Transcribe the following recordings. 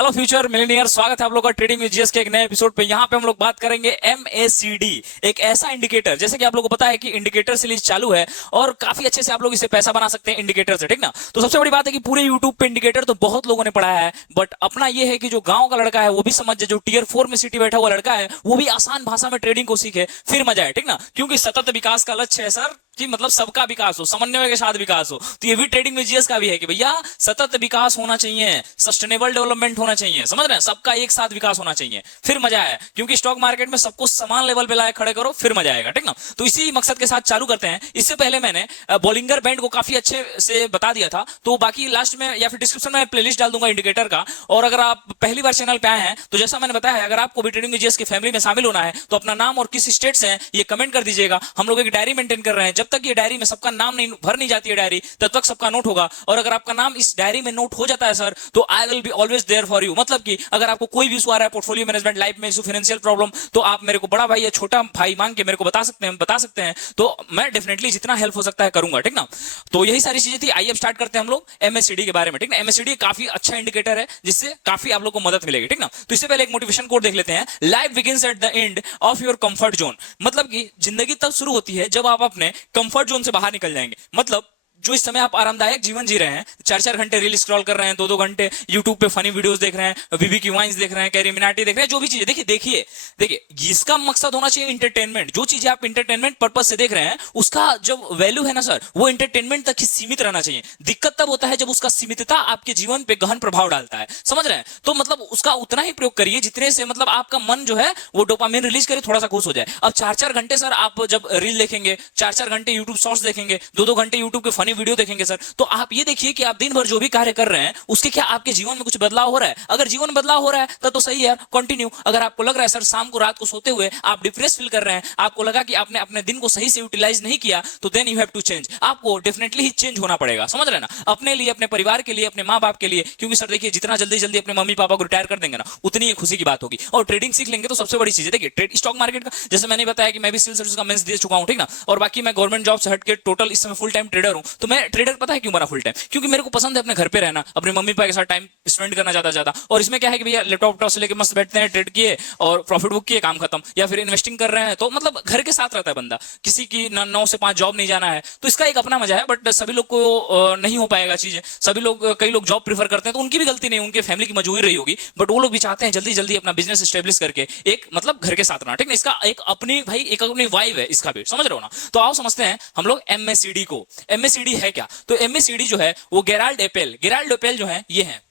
Hello future Millionaire, स्वागत है आप लोग का ट्रेडिंग में जीएस के एक नए एपिसोड पे। यहाँ पे हम लोग बात करेंगे एमएसीडी, एक ऐसा इंडिकेटर। जैसे कि आप लोगों को पता है कि इंडिकेटर सीरीज चालू है और काफी अच्छे से आप लोग इसे पैसा बना सकते हैं इंडिकेटर से, ठीक ना। तो सबसे बड़ी बात है कि पूरे यूट्यूब पे इंडिकेटर तो बहुत लोगों ने पढ़ा है, बट अपना ये है कि जो गांव का लड़का है वो भी समझ जाए, जो टियर 4 में सिटी बैठा हुआ लड़का है वो भी आसान भाषा में ट्रेडिंग को सीखे, फिर मजा है, ठीक ना। क्योंकि सतत विकास का लक्ष्य है सर, कि मतलब सबका विकास हो, समन्वय के साथ विकास हो। तो ये भी ट्रेडिंग में जीएस का भी है कि भैया सतत विकास होना चाहिए, सस्टेनेबल डेवलपमेंट होना चाहिए, समझ रहे हैं, सबका एक साथ विकास होना चाहिए, फिर मजा है। क्योंकि स्टॉक मार्केट में सबको समान लेवल पे लाए खड़े करो, फिर मजा आएगा, ठीक ना। तो इसी मकसद के साथ चालू करते हैं। इससे पहले मैंने बॉलिंगर बैंड को काफी अच्छे से बता दिया था, तो बाकी लास्ट में या फिर डिस्क्रिप्शन में प्लेलिस्ट डाल दूंगा इंडिकेटर का। और अगर आप पहली बार चैनल पे आए हैं तो जैसा मैंने बताया है, अगर आपको भी ट्रेडिंग में जीएस की फैमिली में शामिल होना है तो अपना नाम और किस स्टेट से है ये कमेंट कर दीजिएगा। हम लोग एक डायरी मेंटेन कर रहे हैं, जब तक ये डायरी में सबका नाम नहीं भर नहीं जाती है डायरी, तब तक सबका नोट होगा। और अगर आपका नाम इस डायरी में नोट हो जाता है सर, तो I will be always there for you. मतलब कि अगर आपको कोई भी इशू आ रहा है, पोर्टफोलियो मैनेजमेंट, लाइफ में इशू, फाइनेंशियल प्रॉब्लम, तो आप मेरे को बड़ा भाई या छोटा भाई मांग के मेरे को बता सकते हैं। तो मैं डेफिनेटली जितना हेल्प हो सकता है करूंगा, ठीक ना। तो यही सारी चीजें थी। आइए अब स्टार्ट करते हैं हम लोग एमएससीडी के बारे में, ठीक ना। एमएससीडी काफी अच्छा इंडिकेटर है जिससे काफी आप लोग को मदद मिलेगी, ठीक ना। तो इससे पहले एक मोटिवेशन कोड देख लेते हैं। Life begins at the end of your comfort zone. मतलब कि जिंदगी तब शुरू होती है जब आप अपने कंफर्ट जोन से बाहर निकल जाएंगे। मतलब जो इस समय आप आरामदायक जीवन जी रहे हैं, 4-4 घंटे रील स्क्रॉल कर रहे हैं, 2-2 घंटे यूट्यूब पे फनी वीडियोस देख रहे हैं, बीबी की वाइन्स देख रहे हैं, कैरी मिनाटी देख रहे हैं, जो भी चीजें देखिए देखिए इसका मकसद होना चाहिए इंटरटेनमेंट। जो चीजें आप इंटरटेनमेंट पर्पज से देख रहे हैं उसका जो वैल्यू है ना सर, वो इंटरटेनमेंट तक ही सीमित रहना चाहिए। दिक्कत तब होता है जब उसका सीमितता आपके जीवन पे गहन प्रभाव डालता है, समझ रहे हैं। तो मतलब उसका उतना ही प्रयोग करिए जितने से मतलब आपका मन जो है वो डोपामिन रिलीज करे, थोड़ा सा खुश हो जाए। अब 4-4 घंटे सर आप जब रील देखेंगे, 4-4 घंटे यूट्यूब शॉर्ट्स देखेंगे, 2-2 घंटे यूट्यूब के फनी वीडियो देखेंगे सर, तो आप ये देखिए कि आप दिन भर जो भी कार्य कर रहे हैं उसके क्या आपके जीवन में कुछ बदलाव हो रहा है। अगर जीवन बदलाव हो रहा है तो सही है, कंटिन्यू। अगर आपको लग रहा है सर शाम को रात को सोते हुए आप डिप्रेस फील कर रहे हैं, आपको लगा कि आपने अपने दिन को सही से यूटिलाइज नहीं किया, तो then you have to change. आपको डेफिनेटली ही चेंज होना पड़ेगा, समझ रहे हैं ना, अपने लिए, अपने परिवार के लिए, अपने माँ बाप के लिए। क्योंकि सर देखिए जितना जल्दी जल्दी अपने मम्मी पापा को रिटायर कर देंगे ना, उतनी ही खुशी की बात होगी। और ट्रेडिंग सीख लेंगे तो सबसे बड़ी चीज है, देखिए ट्रेड स्टॉक मार्केट का, जैसे मैंने बताया कि मैं भी सिविल सर्विस का मेंस दे चुका हूं, ठीक ना। और बाकी मैं गवर्नमेंट जॉब से हटके टोटल इस समय फुल टाइम ट्रेडर हूं। तो मैं ट्रेडर पता है क्यों बना फुल टाइम, क्योंकि मेरे को पसंद है अपने घर पे रहना, अपने मम्मी पापा के साथ टाइम स्पेंड करना ज्यादा। और इसमें क्या है कि भैया लैपटॉप से लेके मस्त बैठते हैं, ट्रेड किए और प्रॉफिट बुक किए, काम खत्म। या फिर इन्वेस्टिंग कर रहे हैं तो मतलब घर के साथ रहता है बंदा, किसी की 9 से 5 जॉब नहीं जाना है। तो इसका एक अपना मजा है, बट सभी लोग को नहीं हो पाएगा चीजें। सभी लोग, कई लोग जॉब प्रीफर करते हैं, तो उनकी भी गलती नहीं, उनके फैमिली की मजबूरी रही होगी, बट वो लोग भी चाहते हैं जल्दी जल्दी अपना बिजनेस स्टेब्लिश करके एक मतलब घर के साथ रहना, ठीक ना। इसका एक अपनी भाई एक अपनी वाइब है इसका भी, समझ रहे हो ना। तो आओ समझते हैं हम लोग एमएससीडी को। एमएससीडी है क्या? तो एमएससीडी जो है वो गेराल्ड एपेल जो है ये है,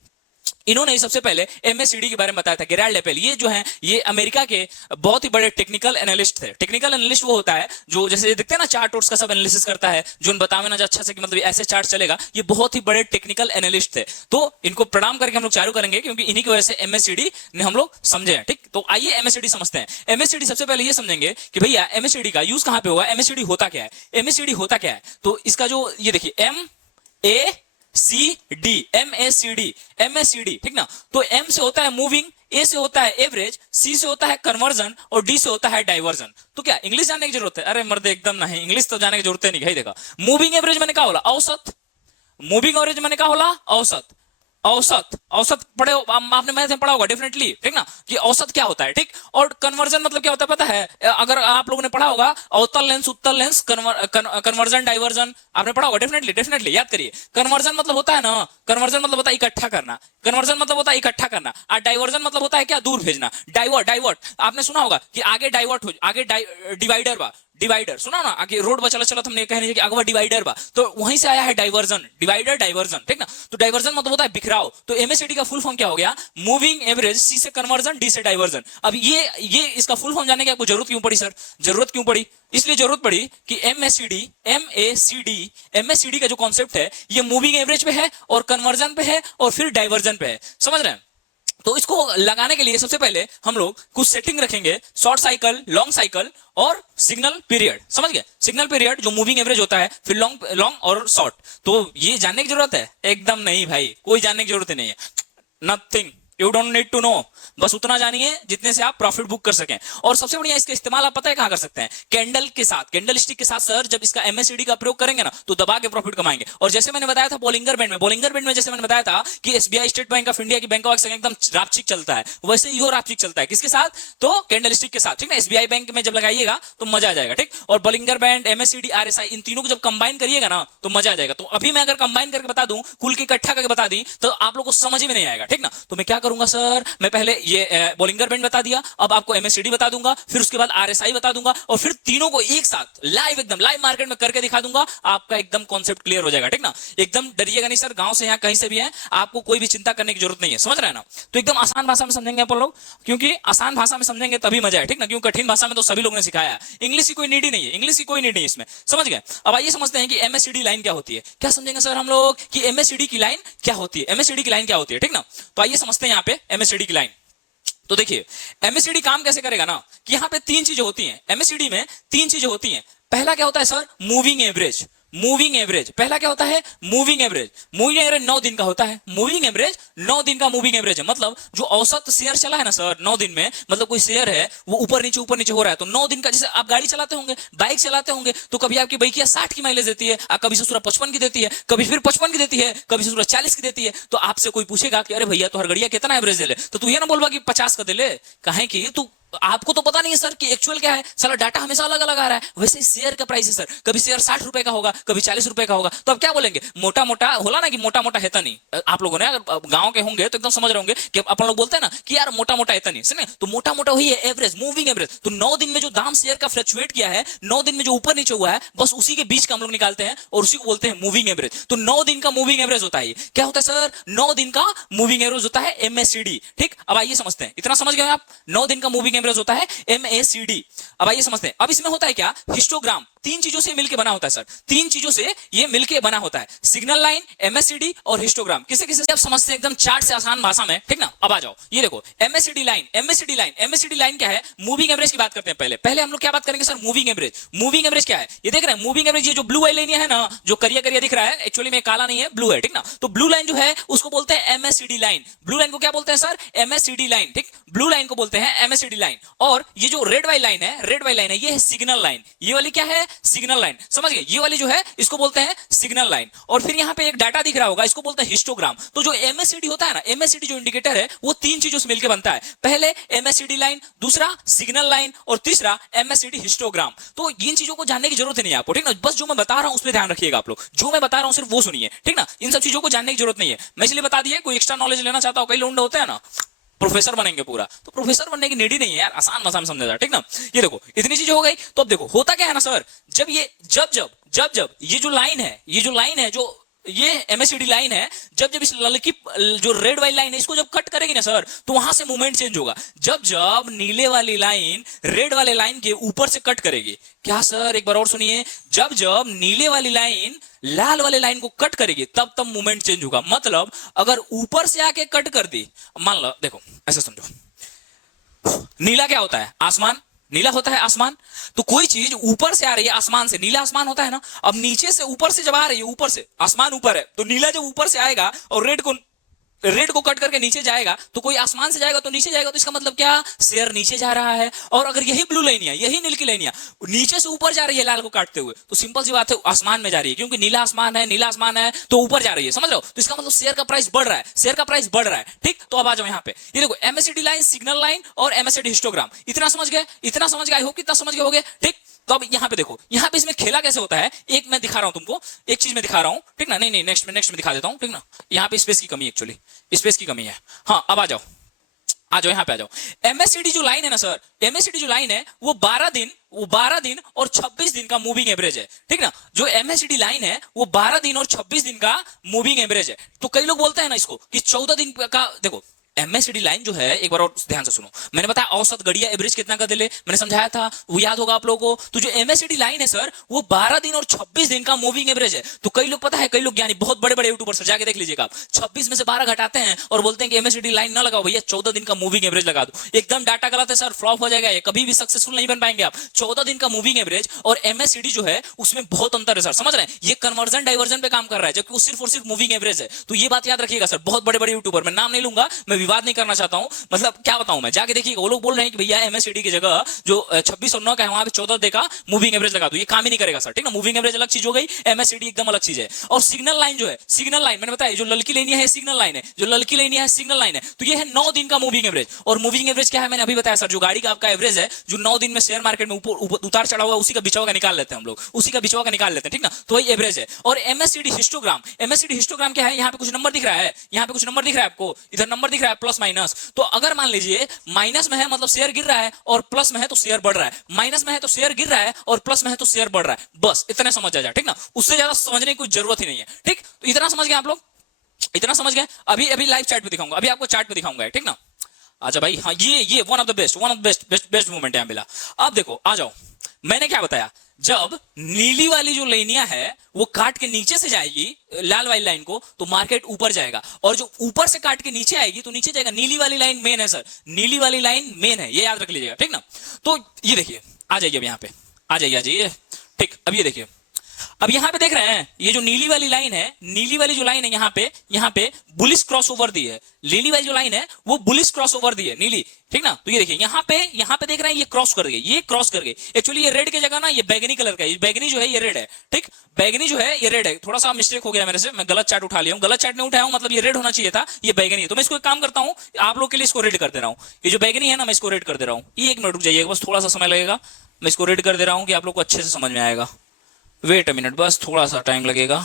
इन्होंने सबसे पहले एमएससीडी के बारे में बताया था। गेराल्ड एपेल ये जो है ये अमेरिका के बहुत ही बड़े टेक्निकल एनालिस्ट थे। टेक्निकल एनालिस्ट वो होता है जो जैसे देखते हैं ना चार्ट वोर्ट्स का सब एनालिसिस करता है, जो बतावे ना अच्छा से कि मतलब ऐसे चार्ट चलेगा। ये बहुत ही बड़े टेक्निकल एनालिस्ट थे, तो इनको प्रणाम करके हम लोग चालू करेंगे, क्योंकि इन्हीं की वजह से एमएससीडी ने हम लोग समझे हैं, ठीक। तो आइए एमएससीडी समझते हैं। एमएससीडी सबसे पहले ये समझेंगे कि भैया एमएससीडी का यूज कहां पे होगा, एमएससीडी होता क्या है। एमएससीडी होता क्या है, तो इसका जो ये देखिए एमएससीडी, ठीक ना। तो एम से होता है मूविंग, ए से होता है एवरेज, सी से होता है कन्वर्जन और डी से होता है डाइवर्जन। तो क्या इंग्लिश जानने की जरूरत है? अरे मर्द एकदम नहीं, इंग्लिश तो जानने की जरूरत नहीं। देखा मूविंग एवरेज मैंने कहा होला औसत, मूविंग एवरेज मैंने कहा होला औसत। औसत पढ़े आपने मैथ में पढ़ा होगा डेफिनेटली, ठीक ना, कि औसत क्या होता है, ठीक। और कन्वर्जन मतलब क्या होता है पता है? अगर आप लोगों ने पढ़ा होगा अवतल लेंस उत्तल लेंस, कन्वर्जन डाइवर्जन आपने पढ़ा होगा डेफिनेटली याद करिए। कन्वर्जन मतलब होता है ना, कन्वर्जन मतलब होता है इकट्ठा करना, कन्वर्जन मतलब होता है इकट्ठा करना, और डाइवर्जन मतलब होता है क्या, दूर भेजना। डाइवर्ट आपने सुना होगा कि आगे डाइवर्ट हो, आगे डिवाइडर सुना ना, आगे रोड पर चला हमने कहने कि अगवा डिवाइडर बा, तो वहीं से आया है डाइवर्जन, डाइवर्जन, ठीक ना। तो डाइवर्जन मतलब होता है बिखराव। तो एमएससीडी का फुल फॉर्म क्या हो गया, मूविंग एवरेज, सी से कन्वर्जन, डी से डाइवर्जन। अब ये इसका फुल फॉर्म जानने की आपको जरूरत क्यों पड़ी सर? जरूरत क्यों पड़ी? इसलिए जरूरत पड़ी कि एमएससीडी का जो कॉन्सेप्ट है ये मूविंग एवरेज पे है और कन्वर्जन पे है और फिर डाइवर्जन पे है, समझ रहे हैं। तो इसको लगाने के लिए सबसे पहले हम लोग कुछ सेटिंग रखेंगे, शॉर्ट साइकिल, लॉन्ग साइकिल और सिग्नल पीरियड, समझ गए। सिग्नल पीरियड जो मूविंग एवरेज होता है, फिर लॉन्ग और शॉर्ट। तो ये जानने की जरूरत है? एकदम नहीं भाई, कोई जानने की जरूरत नहीं है, nothing. You don't need to know, बस उतना जानिए जितने से आप प्रॉफिट बुक कर सकें। और सबसे बढ़िया इसका इस्तेमाल आप पता है कहां कर सकते हैं? कैंडल के साथ, कैंडल स्टिक के साथ सर जब इसका एमएससीडी का प्रयोग करेंगे ना तो दबा के प्रॉफिट कमाएंगे। और जैसे मैंने बताया था बोलिंगर बैंड में, बोलिंगर बैंड में जैसे मैंने बताया था कि SBI state bank of India की बैंक ऑफ एकदम रापचिक चलता है, वैसे ही रापचिक चलता है। किसके साथ? तो कैंडल स्टिक के साथ, ठीक है। एसबीआई बैंक में जब लगाइएगा तो मजा आ जाएगा, ठीक। और बोलिंगर बैंड, एमएससीडी, आरएसआई, इन तीनों को जब कंबाइन करिएगा ना तो मजा आ जाएगा। तो अभी मैं अगर कंबाइन करके बता दूं, कुल की इकट्ठा करके बता दी तो आप लोग को समझ में नहीं आएगा, ठीक ना। तो मैं क्या करूंगा सर, मैं पहले ये बोलिंगर बैंड बता दिया, अब आपको एमएससीडी बता दूंगा, फिर उसके बाद आरएसआई बता दूंगा, और फिर तीनों को एक साथ लाइव, एकदम लाइव मार्केट में करके दिखा दूंगा। आपका एकदम कॉन्सेप्ट क्लियर हो जाएगा, ठीक ना। एकदम डरिएगा नहीं सर, गांव से यहाँ कहीं से भी है, आपको कोई भी चिंता करने की जरूरत नहीं है, समझ रहे हैं ना। तो एकदम आसान भाषा में समझेंगे आप लोग, क्योंकि आसान भाषा में समझेंगे तभी मजा है, ठीक ना। क्योंकि कठिन भाषा में तो सभी लोगों ने सिखाया है, इंग्लिश की कोई नीड ही नहीं है, इंग्लिश की कोई नीड नहीं है इसमें, समझ गए। अब आइए समझते हैं कि एमएससीडी लाइन क्या होती है। क्या समझेंगे सर हम लोग कि एमएससीडी की लाइन क्या होती है, एमएससीडी की लाइन क्या होती है, ठीक ना। तो आइए समझते हैं यहाँ पे एमएससीडी की लाइन। तो देखिए एमएससीडी काम कैसे करेगा ना कि यहाँ पे तीन चीजें होती हैं, एमएससीडी में तीन चीजें होती हैं। पहला क्या होता है sir? Moving average. Moving average पहला क्या होता है? Moving average. मूविंग एवरेज 9 दिन का होता है, मूविंग एवरेज 9 दिन का मूविंग एवरेज है। मतलब जो औसत शेयर चला है ना सर 9 दिन में, मतलब कोई शेयर है वो ऊपर नीचे हो रहा है, तो 9 दिन का, जैसे आप गाड़ी चलाते होंगे, बाइक चलाते होंगे, तो कभी आपकी बाइकिया 60 की माइलेज देती है, कभी ससुरा 55 की देती है, कभी फिर 55 की देती है, कभी ससुरा 40 की देती है। तो आपसे कोई पूछेगा कि अरे भैया तो हर गड़िया कितना एवरेज दे ले, तो तू ये ना बोलवा कि 50 का दे ले, कहे कि तू आपको तो पता नहीं है सर कि एक्चुअल क्या है, सारा डाटा हमेशा अलग अलग आ रहा है। वैसे शेयर का प्राइस है सर, कभी शेयर 60 रुपए का होगा, कभी 40 रुपए का होगा। तो अब क्या बोलेंगे? मोटा मोटा होला ना कि मोटा मोटा है नहीं। आप लोगों ने अगर गांव के होंगे तो एकदम समझ रहे होंगे कि अपन लोग बोलते हैं ना कि यार मोटा मोटा है नहीं, सुने तो मोटा मोटा वही है एवरेज, मूविंग एवरेज। तो 9 दिन में जो दाम शेयर का फ्लक्चुएट किया है, 9 दिन में जो ऊपर नीचे हुआ है, बस उसी के बीच का हम लोग निकालते हैं और उसी को बोलते हैं मूविंग एवरेज। तो 9 दिन का मूविंग एवरेज होता है। क्या होता है सर? 9 दिन का मूविंग एवरेज होता है एमएससीडी, ठीक। अब आइए समझते हैं, इतना समझ गए आप? 9 दिन का मूविंग एवरेज होता है एमएससीडी। अब आइए समझते हैं, अब इसमें होता है क्या? हिस्टोग्राम। तीन चीजों से मिलकर बना होता है सर, तीन चीजों से ये मिलकर बना होता है, सिग्नल लाइन, एमएससीडी और हिस्टोग्राम। किसे किसे आप समझते हैं एकदम चार्ट से आसान भाषा में, ठीक ना। अब आ जाओ, ये देखो MSCD line, MSCD line, MSCD line क्या है? मूविंग एवरेज की बात करते हैं। पहले हम लोग क्या बात करेंगे sir? Moving average. Moving average क्या है? ये देख रहे हैं मूविंग एवरेज, ये जो ब्लू लाइन है ना, जो करिया करिया दिख रहा है, एक्चुअली में काला नहीं है, ब्लू है, ठीक ना। तो ब्लू लाइन जो है उसको बोलते हैं एमएससीडी लाइन। ब्लू लाइन को क्या बोलते हैं सर? एमएससीडी लाइन, ठीक। ब्लू लाइन को बोलते हैं एमएससीडी लाइन। और ये जो रेड वाली लाइन है, रेड वाली लाइन है, ये है सिग्नल लाइन। ये वाली क्या है? सिग्नल लाइन, समझ गए। ये वाली जो है इसको बोलते हैं सिग्नल लाइन। और फिर यहाँ पे एक डाटा दिख रहा होगा, इसको बोलते हैं हिस्टोग्राम। तो जो एमएससीडी होता है ना, एमएससीडी जो इंडिकेटर है वो तीन चीजों से मिलकर बनता है। पहले एमएससीडी लाइन, दूसरा सिग्नल लाइन और तीसरा एमएससीडी हिस्टोग्राम। तो इन चीजों को जानने की जरूरत नहीं है आपको, ठीक ना। बस जो मैं बता रहा हूं उस पर ध्यान रखिएगा आप लोग, जो मैं बता रहा हूं सिर्फ वो सुनिए, ठीक ना। इन सब चीजों को जानने की जरूरत नहीं है, मैं इसलिए बता दिया। कोई एक्स्ट्रा नॉलेज लेना चाहता हो, कई लोग होते हैं ना प्रोफेसर बनेंगे पूरा, तो प्रोफेसर बनने की नीड ही नहीं है यार, आसान भाषा में समझा, ठीक ना। ये देखो इतनी चीजें हो गई। तो अब देखो होता क्या है ना सर, जब ये जो लाइन है, ये जो लाइन है, जो ये एमएससीडी लाइन है, जब इस ललकी जो रेड वाली लाइन है इसको जब कट करेगी ना सर, तो वहां से मूवमेंट चेंज होगा। जब नीले वाली लाइन रेड वाले लाइन के ऊपर से कट करेगी, क्या सर एक बार और सुनिए, जब नीले वाली लाइन लाल वाले लाइन को कट करेगी तब मूवमेंट चेंज होगा। मतलब अगर ऊपर से आके कट कर दी, मान लो, देखो ऐसा समझो, नीला क्या होता है? आसमान। नीला होता है आसमान। तो कोई चीज ऊपर से आ रही है आसमान से, नीला आसमान होता है ना। अब नीचे से ऊपर से जब आ रही है, ऊपर से आसमान ऊपर है, तो नीला जब ऊपर से आएगा और रेड को कट करके नीचे जाएगा, तो कोई आसमान से जाएगा तो नीचे जाएगा, तो इसका मतलब क्या? शेयर नीचे जा रहा है। और अगर यही ब्लू लाइनिया, यही नील की लाइनिया नीचे से ऊपर जा रही है लाल को काटते हुए, तो सिंपल सी बात है आसमान में जा रही है, क्योंकि नीला आसमान है तो ऊपर जा रही है, समझ लो। तो इसका मतलब शेयर का प्राइस बढ़ रहा है, शेयर का प्राइस बढ़ रहा है, ठीक। तो अब आ जाओ यहाँ पे, ये देखो एमएससीडी लाइन, सिग्नल लाइन और एमएससीडी हिस्टोग्राम। इतना समझ गए? आई होप कितना समझ गए होगे, ठीक। तो अब यहाँ पे देखो, यहाँ पे इसमें खेला कैसे होता है, एक मैं दिखा रहा हूं तुमको, एक चीज मैं दिखा रहा हूं, ठीक ना। नहीं नेक्स्ट में दिखा देता हूं, ठीक ना। यहाँ पे स्पेस की कमी, एक्चुअली स्पेस की कमी है। हाँ अब आ जाओ यहाँ पे आ जाओ। एमएससीडी जो लाइन है ना सर, एमएससीडी जो लाइन है वो 12 दिन और 26 दिन का मूविंग एवरेज है, ठीक ना। जो एमएससीडी लाइन है वो 12 दिन और 26 दिन का मूविंग एवरेज है। तो कई लोग बोलते हैं ना इसको कि 14 दिन का, देखो एमएससीडी लाइन जो है, एक बार और ध्यान से सुनो, मैंने बताया औसत गड़िया एवरेज कितना का दिले, मैंने समझाया था, वो याद होगा आप लोगों को। तो जो एमएससीडी लाइन है सर, वो 12 दिन और 26 दिन का मूविंग एवरेज है। तो कई लोग पता है, कई लोग ज्ञानी बहुत बड़े बड़े यूट्यूबर जाके देख लीजिएगा आप, 26 में से 12 घटाते हैं और बोलते हैं कि एमएससीडी लाइन ना लगाओ भैया, 14 दिन का मूविंग एवरेज लगा दो। एकदम डाटा गलत है सर, फ्लॉप हो जाएगा, ये कभी भी सक्सेसफुल नहीं बन पाएंगे आप। 14 दिन का मूविंग एवरेज और एमएससीडी जो है उसमें बहुत अंतर है सर, समझ रहे हैं। ये कन्वर्जन डाइवर्जन पे काम कर रहा है, जबकि वो सिर्फ और सिर्फ मूविंग एवरेज है। तो ये बात याद रखिएगा सर, बहुत बड़े बड़े यूट्यूबर, मैं नाम नहीं लूंगा, मैं विवाद नहीं करना चाहता हूं, मतलब क्या बताऊं मैं, जाके देखिए वो लोग बोल रहे हैं कि भैया एमएससीडी की जगह जो 26 और 9 का है वहां पे 14 देखा मूविंग एवरेज लगा दो, ये काम ही नहीं करेगा सर, ठीक ना। मूविंग एवरेज अलग चीज हो गई, एमएससीडी एकदम अलग चीज है। और सिग्नल लाइन जो है, सिग्नल लाइन मैंने बताया जो ललकी लेनिया है सिग्नल लाइन है, जो ललकी लेनिया है सिग्नल लाइन है, तो ये है 9 दिन का मूविंग एवरेज। और मूविंग एवरेज क्या है मैंने अभी बताया सर, जो गाड़ी का आपका एवरेज है जो 9 दिन में शेयर मार्केट में ऊपर उतार चढ़ा हुआ उसी का बिचवा का निकाल लेते हैं हम लोग, उसी का बिचवा का निकाल लेते हैं, ठीक ना। तो वही एवरेज है। और एमएससीडी हिस्टोग्राम, एमएससीडी हिस्टोग्राम क्या है, यहाँ पे कुछ नंबर दिख रहा है, यहाँ पे कुछ नंबर दिख रहा है आपको, इधर नंबर दिख रहा है प्लस माइनस। तो अगर मान लीजिए माइनस में है मतलब शेयर गिर रहा है, और प्लस में है तो शेयर बढ़ रहा है, माइनस में है तो शेयर गिर रहा है, और प्लस में है तो शेयर बढ़ रहा है, बस इतने समझ आ जाए, ठीक ना। उससे ज्यादा समझने की कोई जरूरत ही नहीं है, ठीक। तो इतना समझ गए आप लोग, इतना समझ गए। अभी अभी लाइव चार्ट पे दिखाऊंगा, अभी आपको चार्ट पे दिखाऊंगा, ठीक ना। अच्छा भाई, हाँ ये one of the best movement यहां मिला। अब देखो आ जाओ, मैंने क्या बताया, जब नीली वाली जो लाइनिया है वो काट के नीचे से जाएगी लाल वाली लाइन को, तो मार्केट ऊपर जाएगा, और जो ऊपर से काट के नीचे आएगी तो नीचे जाएगा। नीली वाली लाइन मेन है सर, नीली वाली लाइन मेन है, ये याद रख लीजिएगा, ठीक ना। तो ये देखिए, आ जाइए अब यहाँ पे, आ जाइए, ठीक। अब ये देखिए, अब यहां पे देख रहे हैं ये जो नीली वाली लाइन है, नीली वाली जो लाइन है यहाँ पे बुलिश क्रॉसओवर दी है, नीली वाली जो लाइन है वो बुलिश क्रॉसओवर दी है नीली, ठीक ना। तो ये देखिए यहाँ पे देख रहे हैं ये क्रॉस कर गई, ये क्रॉस कर गई। एक्चुअली ये रेड की जगह ना ये बैगनी कलर का है, बैगनी जो है ये रेड है, ठीक। बैगनी जो है ये रेड है, थोड़ा सा मिस्टेक हो गया मेरे से, मैं गलत चार्ट उठा लिया हूँ, गलत चार्ट नहीं उठाया हूँ, मतलब ये रेड होना चाहिए था, ये बैगनी है। तो मैं इसको एक काम करता हूँ, आप लोग के लिए इसको रेड कर दे रहा हूँ, ये जो बैगनी है ना मैं इसको रेड कर दे रहा हूँ। ये 1 मिनट रुक जाइएगा, बस थोड़ा सा समय लगेगा, मैं इसको रेड कर दे रहा हूँ कि आप लोग को अच्छे से समझ में आएगा। वेट अ मिनट, बस थोड़ा सा टाइम लगेगा।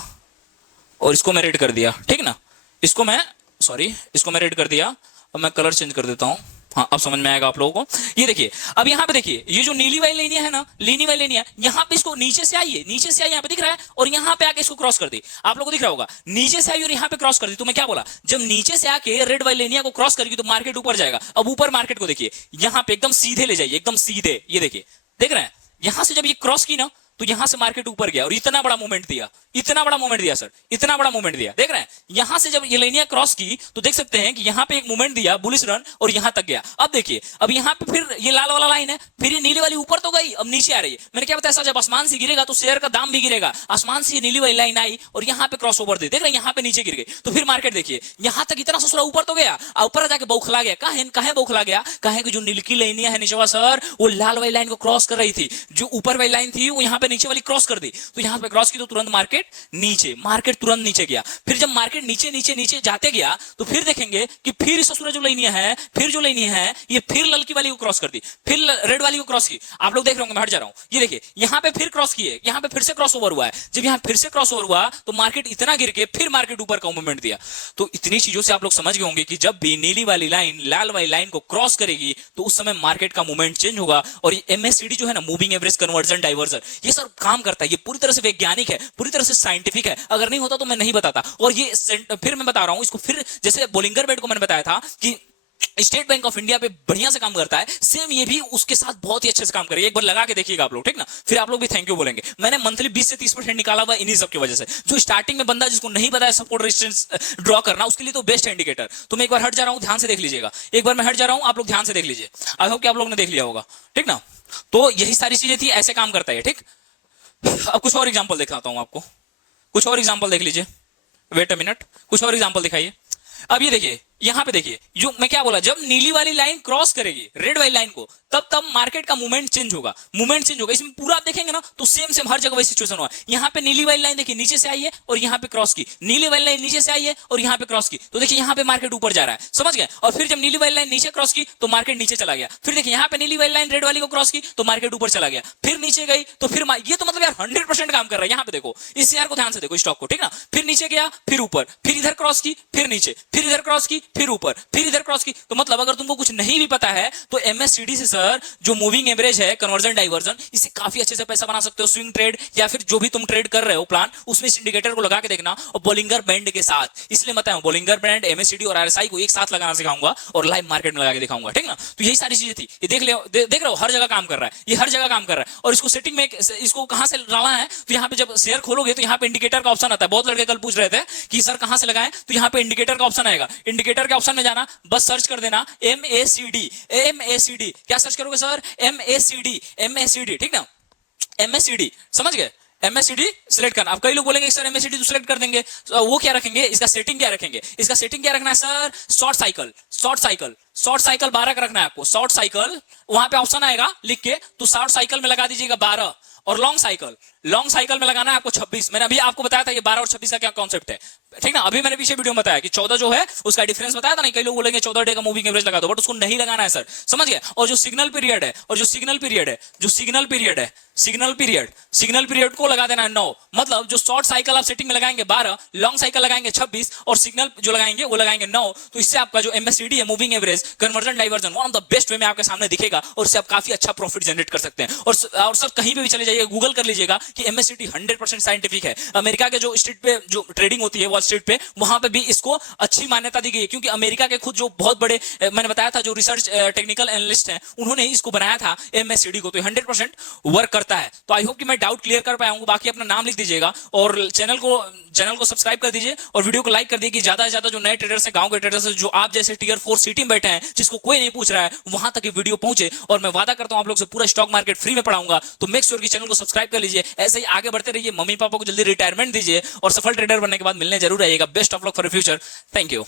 और इसको मैं रेड कर दिया, ठीक ना, इसको मैं रेड कर दिया। अब मैं कलर चेंज कर देता हूं, हाँ अब समझ में आएगा आप लोगों को। ये देखिए, अब यहाँ पे देखिए, ये जो नीली वाली लाइनिया है ना, नीली वाली लाइनिया, यहाँ पे इसको नीचे से आइए, नीचे से आई, यहाँ पे दिख रहा है, और यहाँ पे आके इसको क्रॉस कर दी, आप लोगों को दिख रहा होगा, नीचे से आई और यहाँ पे क्रॉस कर दी। तो मैं क्या बोला, जब नीचे से आके रेड वाली लाइनिया को क्रॉस करेगी तो मार्केट ऊपर जाएगा। अब ऊपर मार्केट को देखिए, यहाँ पे एकदम सीधे ले जाइए, एकदम सीधे, ये देखिए, देख रहे हैं, यहां से जब ये क्रॉस की ना तो यहां से मार्केट ऊपर गया, और इतना बड़ा मूवमेंट दिया, इतना बड़ा मूवमेंट दिया सर, इतना बड़ा मूवमेंट दिया, देख रहे हैं। यहां से जब ये लाइनिया क्रॉस की तो देख सकते हैं कि यहां पे एक मूवमेंट दिया बुलिश रन, और यहां तक गया। अब देखिए, अब यहां पे फिर ये लाल वाला लाइन है, फिर ये नीली वाली ऊपर तो गई, अब नीचे आ रही है। मैंने क्या बताया सर, जब आसमान से गिरेगा तो शेयर का दाम भी गिरेगा। आसमान से ये नीली वाली लाइन आई और यहां पे क्रॉस ओवर दी, देख रहे हैं, यहां पे नीचे गिर गई। तो फिर मार्केट देखिए, यहां तक इतना ससुरा ऊपर तो गया, ऊपर जाके बौखला गया। कहां बौखला गया, कहां की जो नीलकी लाइनिया है नीचे सर, वो लाल वाली लाइन को क्रॉस कर रही थी, जो ऊपर वाली लाइन थी वो यहां पे नीचे वाली क्रॉस कर दी। तो यहां पे क्रॉस की तो तुरंत मार्केट तुरंत नीचे गया। फिर जब मार्केट नीचे जाते गया तो फिर देखेंगे कि फिर ससुरा जो लाइनिया है, फिर जो लाइनिया है ये फिर ललकी वाली को क्रॉस कर दी, फिर रेड वाली को क्रॉस की। आप लोग देख रहे होंगे, मैं हट जा रहा हूं, ये देखिए यहां पे फिर क्रॉस किए, यहां पे फिर से क्रॉस ओवर हुआ है। जब यहां फिर से क्रॉस ओवर हुआ तो मार्केट इतना गिर के फिर मार्केट ऊपर का मूवमेंट दिया। तो इतनी चीजों से आप लोग समझ गए होंगे कि जब भी नीली वाली लाइन लाल वाली लाइन को क्रॉस करेगी तो उस समय मार्केट का मूवमेंट चेंज होगा। और ये एमएससीडी जो है ना, मूविंग एवरेज कन्वर्जन डाइवर्जन, ये सब काम करता है, ये पूरी तरह से वैज्ञानिक है, पूरी तरह से साइंटिफिक है। अगर नहीं होता तो मैं नहीं बताता। और ये फिर मैं बता रहा हूं इसको, फिर जैसे बोलिंगर बैंड को मैंने बताया था कि स्टेट बैंक ऑफ इंडिया पे बढ़िया से काम करता है, सेम ये भी उसके साथ बहुत ही अच्छे से काम करेगा। एक बार लगा के देखिएगा आप लोग, ठीक ना, फिर आप लोग भी थैंक यू बोलेंगे। मैंने मंथली 20 से 30% निकाला हुआ इन्हीं सब की वजह से। जो स्टार्टिंग में बंदा जिसको नहीं पता है सपोर्ट रेजिस्टेंस ड्रॉ करना, उसके लिए तो बेस्ट है इंडिकेटर। तो मैं एक बार हट जा रहा हूं, ध्यान से देख लीजिएगा, एक बार मैं हट जा रहा हूं, आप लोग ध्यान से देख लीजिए। आई होप कि आप लोग ने देख लिया होगा, ठीक ना। तो यही सारी चीजें थी, ऐसे काम करता है, ठीक। अब कुछ और एग्जाम्पल दिखाता हूं आपको, कुछ और एग्जाम्पल देख लीजिए। वेट अ मिनट, कुछ और एग्जाम्पल दिखाइए। अब ये देखिए, यहां पे देखिए, जो मैं क्या बोला, जब नीली वाली लाइन क्रॉस करेगी रेड वाली लाइन को, तब मार्केट का मूवमेंट चेंज होगा, मूवमेंट चेंज होगा। इसमें पूरा आप देखेंगे ना तो सेम हर जगह वही सिचुएशन हुआ। यहां पे नीली वाली लाइन देखिए नीचे से आई है और यहां पे क्रॉस की, नीली वाली लाइन नीचे से आई है और यहां पे क्रॉस की, तो देखिए यहां पे मार्केट ऊपर जा रहा है, समझ गए। और फिर जब नीली वाली लाइन नीचे क्रॉस की तो मार्केट नीचे चला गया। फिर देखिए यहां पे नीली वाली लाइन रेड वाली को क्रॉस की तो मार्केट ऊपर चला गया, फिर नीचे गई तो फिर ये तो मतलब यार 100% काम कर रहा है। यहां पे देखो, इस शेयर को ध्यान से देखो, स्टॉक को, ठीक ना। फिर नीचे गया, फिर ऊपर, फिर इधर क्रॉस की, फिर नीचे, फिर इधर क्रॉस की, फिर ऊपर, फिर इधर क्रॉस की। तो मतलब अगर तुमको कुछ नहीं भी पता है तो एमएससीडी से सर जो मूविंग एवरेज है, कन्वर्जन डाइवर्जन, इससे काफी अच्छे से पैसा बना सकते हो। स्विंग ट्रेड या फिर जो भी तुम ट्रेड कर रहे हो प्लान, उसमें इस इंडिकेटर को लगा के देखना, और बोलिंगर बैंड के साथ। इसलिए बताया हूं, बोलिंगर बैंड, एमएससीडी और आरएसआई को एक साथ लगाना सिखाऊंगा और लाइव मार्केट में लगा के दिखाऊंगा, ठीक ना। तो यही सारी चीजें थी, ये देख रहे हो, हर जगह काम कर रहा है, ये हर जगह काम कर रहा है। और इसको सेटिंग में इसको कहां से डालना है, तो यहाँ पे जब शेयर खोलोगे तो यहाँ पे इंडिकेटर का ऑप्शन आता है। बहुत लड़के कल पूछ रहे थे कि सर कहां से लगाएं, तो यहाँ पे इंडिकेटर का ऑप्शन आएगा। इंडिकेटर के ऑप्शन में जाना, बस सर्च कर देना एमएससीडी। क्या सर्च करोगे सर, एमएससीडी, ठीक ना, एमएससीडी, समझ गए, एमएससीडी सिलेक्ट करना। अब कई लोग बोलेंगे सर एमएससीडी तो सिलेक्ट कर देंगे, तो वो क्या रखेंगे, इसका सेटिंग क्या रखेंगे, इसका सेटिंग क्या रखना है sir, short cycle, short cycle, short cycle 12 का रखना है आपको, शॉर्ट साइकिल, वहां पे ऑप्शन आएगा लिख के, तो शॉर्ट साइकिल में लगा दीजिएगा 12, और लॉन्ग साइकिल, लॉन्ग साइकिल में लगाना है आपको 26। मैंने अभी आपको बताया था ये 12 और 26 का क्या कॉन्सेप्ट है, ठीक ना। अभी मैंने पीछे वीडियो में बताया कि 14 जो है उसका डिफरेंस बताया था, नहीं कई लोग बोलेंगे 14 डे का मूविंग एवरेज लगा दो, बट उसको नहीं लगाना है सर, समझ गए। और जो सिग्नल पीरियड है, और जो सिग्नल पीरियड है, जो सिग्नल पीरियड है, सिग्नल पीरियड, सिग्नल पीरियड को लगा देना है 9। मतलब जो शॉर्ट साइकिल आप सेटिंग में लगाएंगे 12, लॉन्ग साइकिल लगाएंगे 26, और सिग्नल जो लगाएंगे वो लगाएंगे 9। तो इससे आपका जो एमएससीडी है, moving average conversion diversion, one of the best way में आपके सामने दिखेगा, और इससे आप काफी अच्छा प्रॉफिट जनरेट कर सकते हैं। और सर कहीं पे भी चले जाइए, गूगल कर लीजिएगा कि एमएससीडी 100% साइंटिफिक है। अमेरिका के जो स्ट्रीट पे जो ट्रेडिंग होती है, वॉल स्ट्रीट पे, वहां पे भी इसको अच्छी मान्यता दी गई है, क्योंकि अमेरिका के खुद जो बहुत बड़े मैंने बताया था जो रिसर्च टेक्निकल एनालिस्ट हैं, उन्होंने इसको बनाया था एमएससीडी को, तो 100% वर्क करता है। तो आई होप कि मैं डाउट क्लियर कर पाया हूं। बाकी अपना नाम लिख दीजिएगा, और चैनल को सब्सक्राइब कर दीजिए, और वीडियो को लाइक कर दीजिए कि ज्यादा से ज्यादा जो नए ट्रेडर्स हैं, गांव के ट्रेडर्स हैं, जो आप जैसे टियर 4 सिटी में बैठे हैं, जिसको कोई नहीं पूछ रहा है, वहां तक ये वीडियो पहुंचे। और मैं वादा करता हूं आप लोग से पूरा स्टॉक मार्केट फ्री में पढ़ाऊंगा। तो मेक श्योर कि चैनल को सब्सक्राइब कर लीजिए, ऐसे ही आगे बढ़ते रहिए, मम्मी पापा को जल्दी रिटायरमेंट दीजिए, और सफल ट्रेडर बनने के बाद मिलने जरूर आइएगा। Best of luck for future. Thank you.